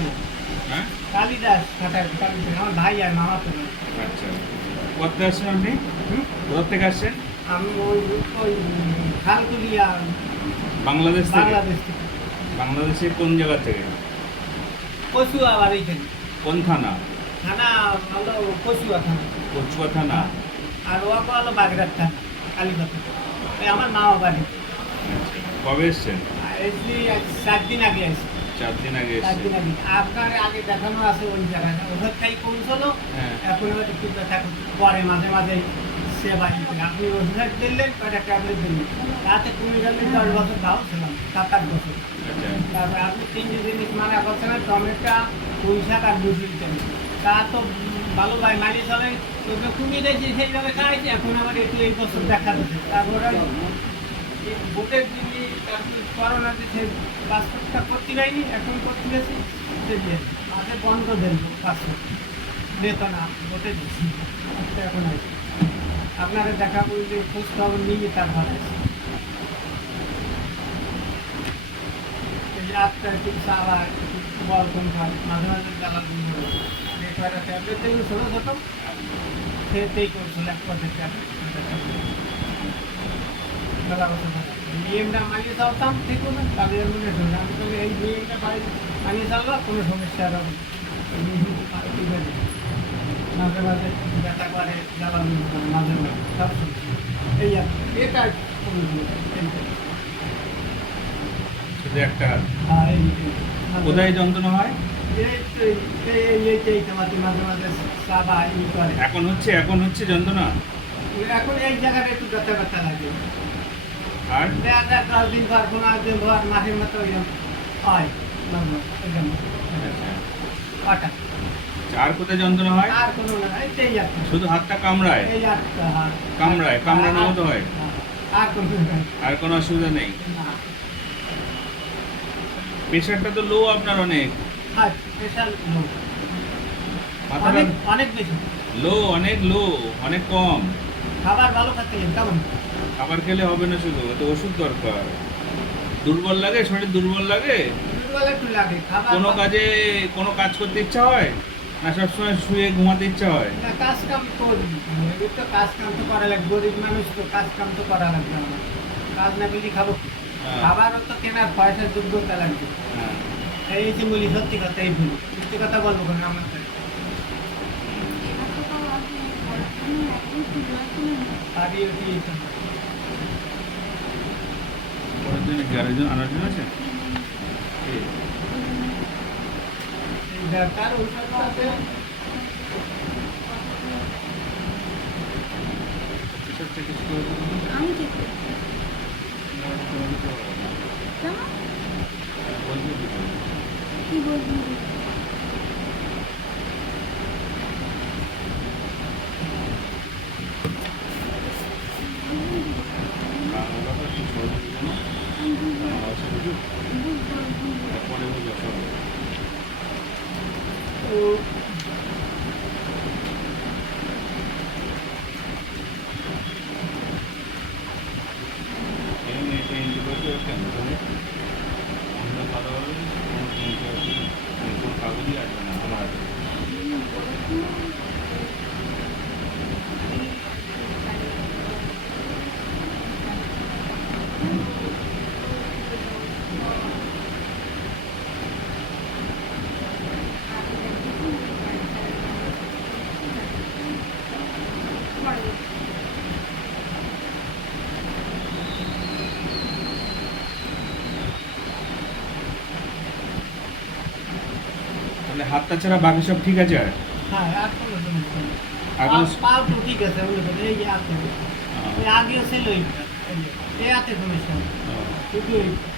ভাই। হ্যাঁ কালিদাস খাটার কালিদাস আমার ভাই আর মামা তো। আচ্ছা, কোথা আসছেন আপনি? কোথা থেকে আসছেন? আমি ওই খালকুলিয়া বাংলাদেশ থেকে? বাংলাদেশ থেকে। বাংলাদেশে কোন জায়গা থেকে? কচুয়া বাড়ি থেকে। কোন থানা? থানা হলো কচুয়া থানা। কচুয়া থানা। আর ওয়াকা হলো বাগেরহাট থানা, কালীগঞ্জ। এই আমার মামা বাড়ি। আচ্ছা, কবে এসছেন? এসছি 4 দিন আগে আসছি। 4 দিন আগে 4 দিন এসছেন। আগে। আপনার আগে দেখানো আছে ওই জায়গায়। ওখান থেকে পৌঁছলো। হ্যাঁ। এখন এবার একটু ব্যথা করে মাঝে মাঝে সেবা দিতে। আপনি ওষুধ দিলেন, কয়টা ট্যাবলেট দিলেন। তাতে কমে গেলে 10 বছর তাও ছিলাম, 7-8 বছর। আচ্ছা তারপরে আপনি 3 জিনিস মানা করছেন, টমেটো, পুঁই শাক আর মুসুরি তেল। তা তো ভালো ভাই মানি চলে, তোকে কমিয়ে দিয়েছি সেইভাবে খাইছি। এখন আবার একটু এই বছর দেখা যাচ্ছে। তারপরে ভোটের দিনই তারপরে করোনাতে সেই পাসপোর্টটা করতে পারিনি, এখন করতে গেছি। মাঝে বন্ধ দেন পাসপোর্ট দিত না, ভোটে দিচ্ছি। এখন আর কি। আপনারা দেখা করলে খোঁজ খবর নিয়ে তারপরে রাতটা একটু চালা একটু বল কম খায়, মাঝে মাঝে জ্বালা কম করে কয়টা ট্যাবলেট যেগুলো ছোটো ছোটো খেতেই করছিল এক পর্যায়ে ট্যাবলেট মেলা বছর ধরে নিয়মটা মানিয়ে চলতাম ঠিক হবে, তাদের মনে শুনে আমি তো এই নিয়মটা মানিয়ে চলবো, কোনো সমস্যা হবে মাঝে মাঝে ব্যথা করে জ্বালা মাঝে মাঝে সব এই আর এটা শুধু একটা হাত। এই কোথায় যন্ত্রণা হয়? মাঝে মাঝে সাবা ই করে। এখন হচ্ছে যন্ত্রণা? এখন এই জায়গাটা একটু ব্যথা ব্যথা লাগে। আর 10 দিন পর 15 দিন পর মাসের মতো হয়। আচ্ছা। আর কোথায় যন্ত্রণা হয়? আর কোনো না, এই একটা শুধু হাতটা কামড়ায়? এই একটা হাত কামড়ানোর মতো হয়? আর কোনো নাই। আর কোনো অসুবিধা নেই? না। প্রেশারটা তো লো আপনার অনেক। হাত স্পেশাল লো, মাথাটা অনেক বেশি। অনেক লো, অনেক কম। খাবার ভালো খাচ্ছি কেমন? খাবার খেলে হবে না, শুধু তো ওষুধ দরকার। দুর্বল লাগে, শরীর দুর্বল লাগে? দুর্বল একটু লাগে। খাবার কোনো কাজ করতে ইচ্ছা হয় না? সবসময় শুয়ে ঘুমাতে ইচ্ছা হয়? না, কাজ কাম করি। এই তো কাজ কাম তো করা লাগবে, গরিব মানুষ তো কাজ কাম তো করা লাগবে আমার। কাজ না পেলে খাবো কি? হ্যাঁ। খাবারও তো কেনার পয়সার যোগ্যতা লাগবে। হ্যাঁ। এই যে বলি সত্যি কথা, এই বলি সত্যি কথা বলবো কেন আমার কাছে? হারিয়ে দিয়েছে। পরের দিনে কি আরেকজন আছে? এই ডাক্তার ওষুধ আছে। এসব চিকিৎসা করে দেবো। আমি ঠিক করি। কেন? বলতে দিবো। কি বলবি? বাংলা কথা একটু সহজে বুঝো না? বাংলা ভাষা বুঝো? পরে বুঝো সব। ও এটা এন্টিবায়োটিক কেন তাহলে? অন্য ভালো হবে, কোনো কাগজই আসবে না আমার হাতে। তাহলে হাতটা ছাড়া বাকি সব ঠিক আছে? হ্যাঁ, আর কোনো সমস্যা নেই। আর কোনো পাও তো ঠিক আছে, এই যে হাতে। ওই আগেও ছিল এইটা, এই হাতে সমস্যা নেই, শুধু এইটা।